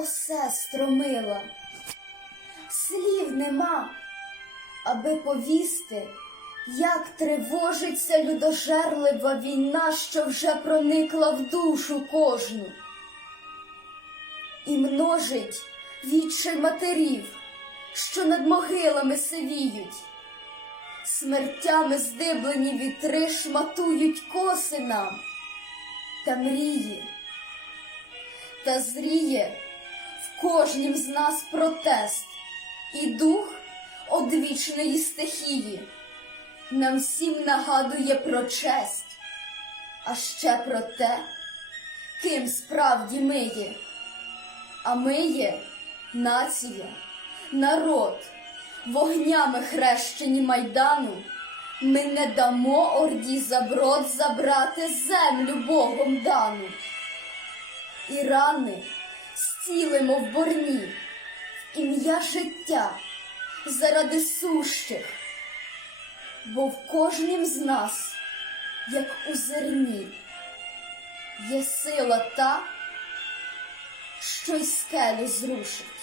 О, сестро мила, слів нема, аби повісти, як тривожиться людожерлива війна, що вже проникла в душу кожну, і множить відчай матерів, що над могилами сивіють, смертями здиблені вітри шматують коси нам та мрії. Та зріє кожнім з нас протест і дух одвічної стихії нам всім нагадує про честь, а ще про те, ким справді ми є. А ми є нація, народ, вогнями хрещені майдану. Ми не дамо орді заброд забрати землю Богом дану і рани зцілимо в борні, ім'я життя заради сущих, бо в кожнім з нас, як у зерні, є сила та, що й скелю зрушить.